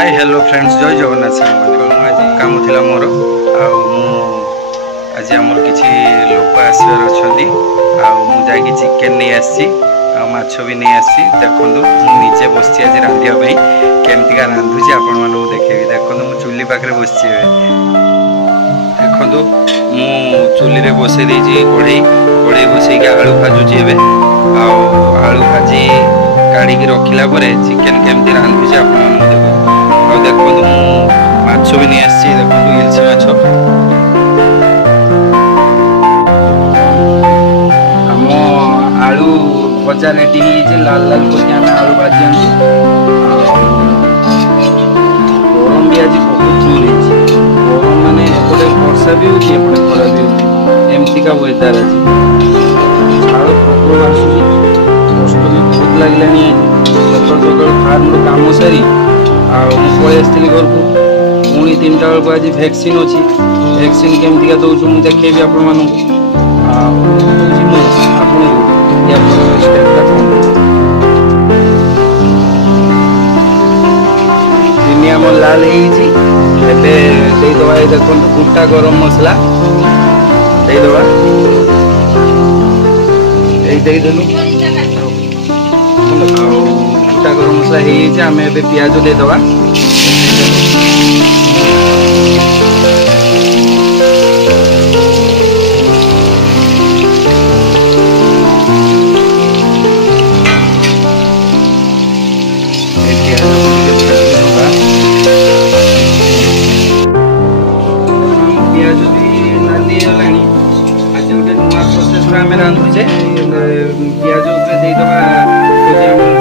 Hi hello friends जय जगन्नाथ सांग आज कम थी मोर आज आम किसी लोक आसबार अच्छा चिकेन नहीं आसी माछ भी नहीं आसी देखो मुझे बस आज रांधापी केमतिका रांधुची आपण मानू देखेबी देखो मु चुली पाखे बस देखो मु चुली रे बसई देछि कढ़ई बसई आलू भाजुची आलू भाजी काढ़ी रखिला चिकेन केमती रांधुची आपण देखो माछ भी नहीं आसी देखो इलसी माछ आम आलू भजा रेडी लाल लाल करके आलू भाजी गरम भी आज बहुत जोर गरम माने एपटे वर्षा भी होती एपटे खरा भी होती एमती का वेदर आज झाड़ प्रबल आसूसी कष्ट भी बहुत लगलानी सकाल सकाल फार्म काम सारी पलि आसती घर को पुणी 3टा बेलू आज वैक्सीन अच्छी वैक्सीन केमतिका दौर मुझे देखेबी आपण मानक आम लाल होदे देखो गोटा गरम मसला देदेलु गोटा गरम मसला आम ए पियाज देदेबा आम रांधुचे पियाज देदेबा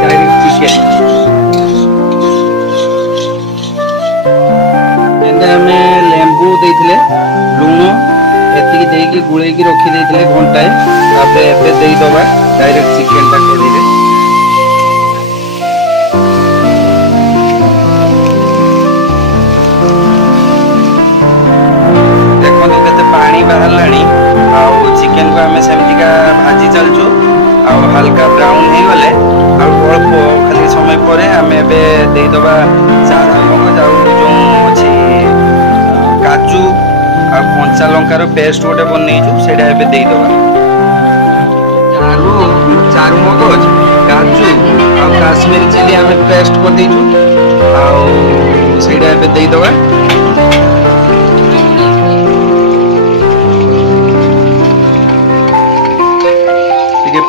डायरेक्ट चिकेन आम लेंबू देते लुण एति गुड़े रखी देते घंटाए देदेबा डायरेक्ट चिकेन टा कड़े देखो केते पानी बाहर चिकेन को आम सेमतिका भाजी चलचु हल्का ब्राउन हो गले अल्प खाली समय पर आम एदेबा चार जो अच्छी काजू आ कंचा लंकार पेस्ट गोटे बनईचु से देदेबा चारू मगज काजू आ काश्मीरी चिली आम पेस्ट कर देचु देदेबा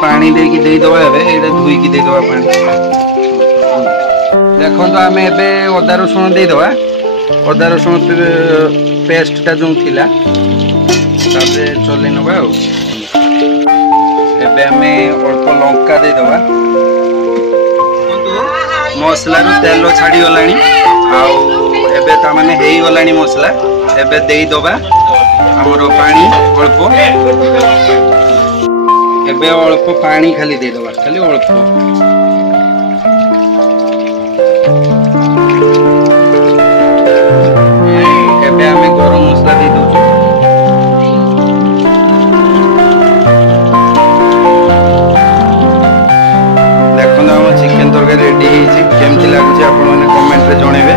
पानी देदेबा धोईकी देदेबा पानी देखो आम एवं अदा रसुण देदेबा अदा रसुण पेस्टा जो थिला चल नवा आम अल्प लंका देदेबा मसला तेल छाड़ी गला माने हो गला मसला एबे देदेबा हमर पानी अल्प एबे अल्प पानी खाली देदेबा खाली अल्प एबे आमे गरम मसला दे दउछु देखो हम चिकेन तरकारी रेडी हेछि केमति लागुछि आपण माने कमेंट रे जणेबे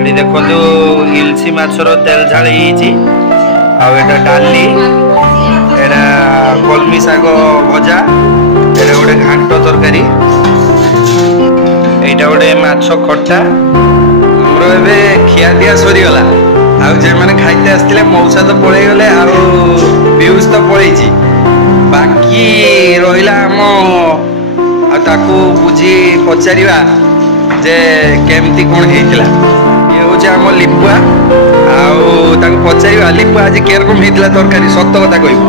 एडी देखो इलसी माछर तेल झाळी हेछि आ एटा डाली एटा कलमी शाग भजा एटा गोटे घांट तरकारी एटा गोटे माछ खट्टा हमर एबे खिया दिया सरीगला आ जे माने खाइते आस्तिले मौसा तो पळै गले आ व्यूज तो पळैछि बाकी रहिला हम आ ताकू बुझी पचारिबा जे केमती कोन हेतिला ये हो जे हम लिपुआ आ ताकू पचारिबा लिपुआ आज केर कोम हेतिला तरकारी सत्य कथा कहिबो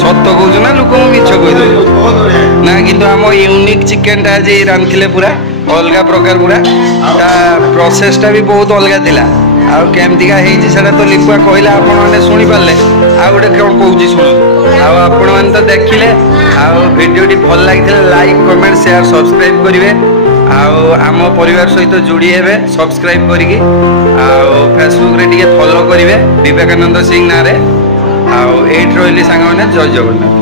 सत्य कहूँ ना लोक मिछ कही ना कि आम यूनिक चिकेन टा आज रांधे पूरा अलग प्रकार पूरा प्रोसेसटा भी बहुत अलग थिला केमतिका होता तो लिपुआ कहला आपण मैंने शुणी पारे आ गोटे कौन कौच शुणु आपण मैंने तो देखिले भिडियोटी भल लगी लाइक कमेंट शेयर सब्सक्राइब करेंगे आम परिवार सहित जोड़ी हे सब्सक्राइब करी फेसबुक रे टिके फॉलो करेंगे विवेकानंद सिंह ना रे आठ रही सांग मैंने जय जगन्नाथ।